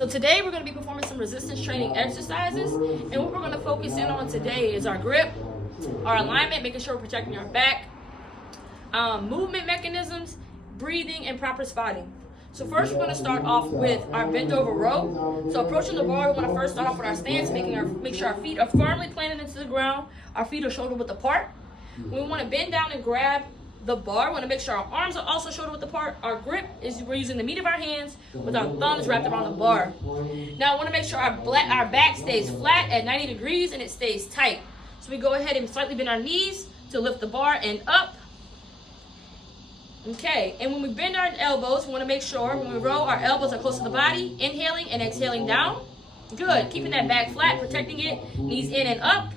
So today we're going to be performing some resistance training exercises, and what we're going to focus in on today is our grip, our alignment, making sure we're protecting our back, movement mechanisms, breathing, and proper spotting. So first we're going to start off with our bent over row. So approaching the bar, we want to first start off with our stance, make sure our feet are firmly planted into the ground, our feet are shoulder width apart. We want to bend down and grab the bar. We want to make sure our arms are also shoulder width apart. Our grip is we're using the meat of our hands with our thumbs wrapped around the bar. Now I want to make sure our back stays flat at 90 degrees and it stays tight. So we go ahead and slightly bend our knees to lift the bar and up. Okay, and when we bend our elbows, we want to make sure when we row, our elbows are close to the body, inhaling and exhaling down. Good, keeping that back flat, protecting it, knees in and up.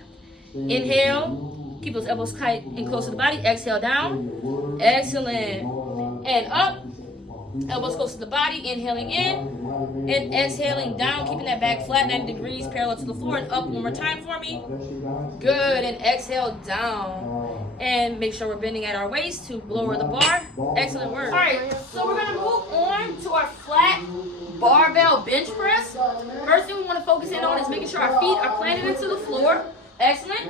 Inhale. Keep those elbows tight and close to the body. Exhale down. Excellent. And up. Elbows close to the body. Inhaling in. And exhaling down. Keeping that back flat, 90 degrees, parallel to the floor. And up one more time for me. Good. And exhale down. And make sure we're bending at our waist to lower the bar. Excellent work. All right. So we're going to move on to our flat barbell bench press. First thing we want to focus in on is making sure our feet are planted into the floor. Excellent.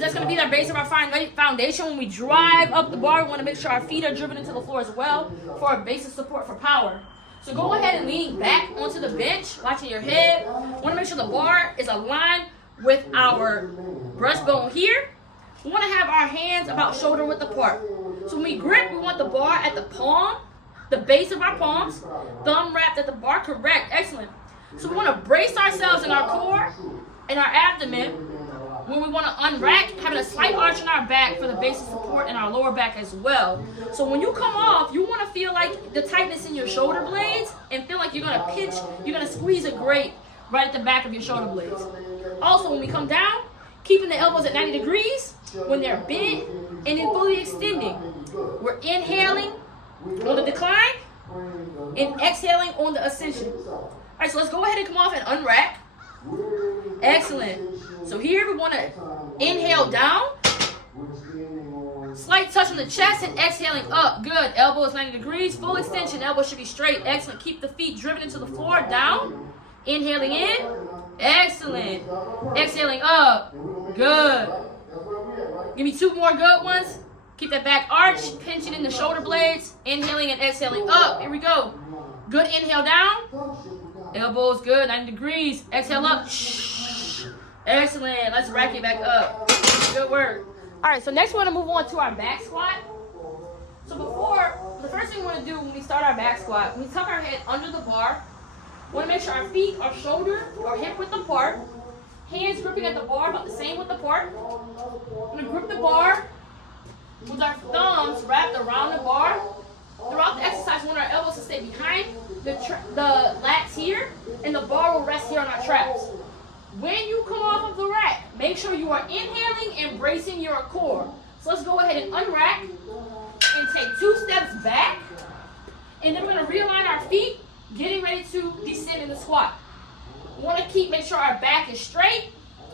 That's going to be the base of our foundation. When we drive up the bar, we want to make sure our feet are driven into the floor as well for a basic support for power. So go ahead and lean back onto the bench, watching your head. We want to make sure the bar is aligned with our breastbone here. We want to have our hands about shoulder width apart. So when we grip, we want the bar at the palm, the base of our palms, thumb wrapped at the bar. Correct. Excellent. So we want to brace ourselves in our core and our abdomen. When we want to unrack, having a slight arch in our back for the basic support in our lower back as well. So when you come off, you want to feel like the tightness in your shoulder blades and feel like you're going to pinch, you're going to squeeze a grate right at the back of your shoulder blades. Also, when we come down, keeping the elbows at 90 degrees when they're bent and then fully extending. We're inhaling on the decline and exhaling on the ascension. All right, so let's go ahead and come off and unrack. Excellent. So here we want to inhale down, slight touch on the chest and exhaling up. Good. Elbows 90 degrees, full extension. Elbows should be straight. Excellent. Keep the feet driven into the floor. Down. Inhaling in. Excellent. Exhaling up. Good. Give me two more good ones. Keep that back arch, pinching in the shoulder blades. Inhaling and exhaling up. Here we go. Good. Inhale down. Elbows good, 90 degrees. Exhale up. Excellent. Let's rack it back up. Good work. All right, so next we're going to move on to our back squat. So the first thing we want to do when we start our back squat, we tuck our head under the bar. We want to make sure our feet are shoulder or hip width apart. Hands gripping at the bar about the same width apart. We're going to grip the bar with our thumbs wrapped around the bar. Throughout the exercise, we want our elbows to stay behind the lats here, and the bar will rest here on our traps. When you come off of the rack, make sure you are inhaling and bracing your core. So let's go ahead and unrack and take 2 steps back. And then we're going to realign our feet, getting ready to descend in the squat. We want to make sure our back is straight,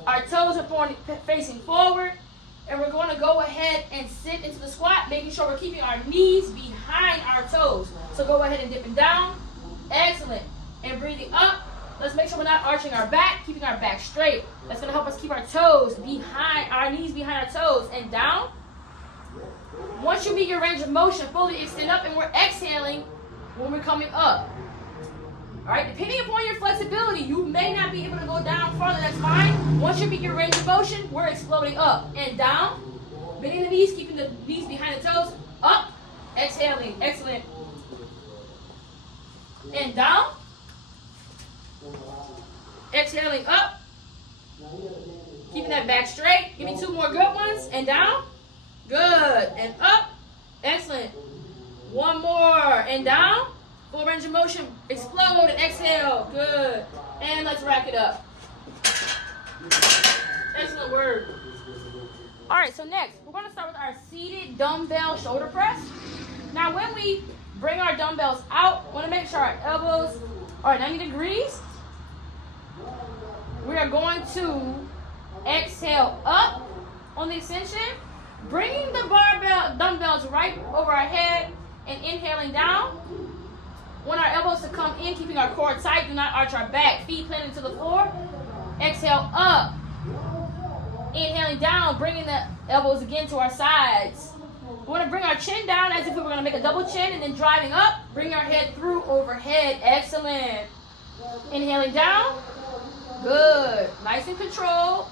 our toes are facing forward, and we're going to go ahead and sit into the squat, making sure we're keeping our knees behind our toes. So go ahead and dip it down. Excellent. And breathing up. Let's make sure we're not arching our back, keeping our back straight. That's going to help us keep our toes behind, our knees behind our toes. And down. Once you meet your range of motion, fully extend up, and we're exhaling when we're coming up. All right, depending upon your flexibility, you may not be able to go down farther. That's fine. Once you meet your range of motion, we're exploding up and down. Bending the knees, keeping the knees behind the toes. Up. Exhaling. Excellent. And down. Exhaling up. Keeping that back straight. Give me 2 more good ones. And down. Good. And up. Excellent. 1 more. And down. Full range of motion. Explode and exhale. Good. And let's rack it up. Excellent work. All right, so next, we're going to start with our seated dumbbell shoulder press. Now, when we bring our dumbbells out, we want to make sure our elbows are at 90 degrees. We are going to exhale up on the extension, bringing the dumbbells right over our head and inhaling down. want our elbows to come in, keeping our core tight. Do not arch our back. Feet planted to the floor. Exhale up. Inhaling down, bringing the elbows again to our sides. We want to bring our chin down as if we were going to make a double chin, and then driving up, bring our head through overhead. Excellent. Inhaling down. Good. Nice and controlled.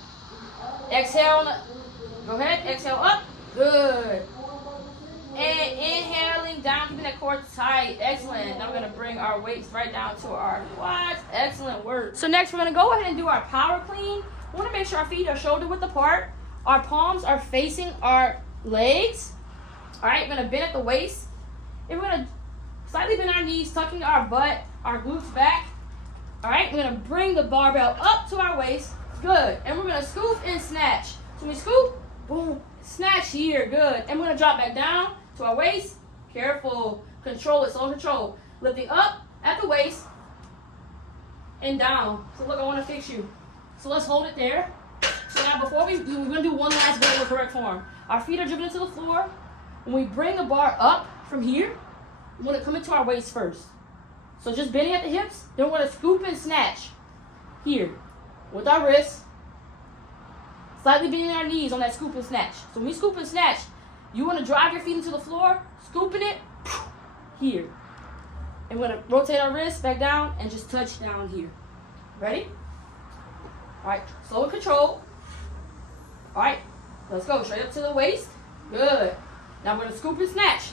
Exhale. Go ahead. Exhale up. Good. And inhaling down, keeping that core tight. Excellent. Now we're going to bring our weights right down to our quads. Excellent work. So next, we're going to go ahead and do our power clean. We want to make sure our feet are shoulder width apart. Our palms are facing our legs. All right, we're going to bend at the waist. And we're going to slightly bend our knees, tucking our butt, our glutes back. All right, we're going to bring the barbell up to our waist. Good. And we're going to scoop and snatch. So we scoop, boom, snatch here. Good. And we're going to drop back down to our waist. Careful. Control it. Slow control. Lifting up at the waist and down. So look, I want to fix you. So let's hold it there. So now before we're going to do one last bit in the correct form. Our feet are driven into the floor. When we bring the bar up from here, we want to come into our waist first. So just bending at the hips. Then we're going to scoop and snatch here with our wrists. Slightly bending our knees on that scoop and snatch. So when we scoop and snatch, you want to drive your feet into the floor, scooping it here. And we're going to rotate our wrists back down and just touch down here. Ready? All right, slow and control. All right, let's go. Straight up to the waist. Good. Now we're going to scoop and snatch.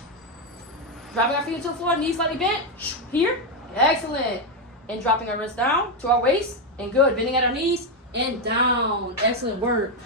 Driving our feet into the floor, knees slightly bent. Here. Excellent. And dropping our wrists down to our waist. And good. Bending at our knees and down. Excellent work.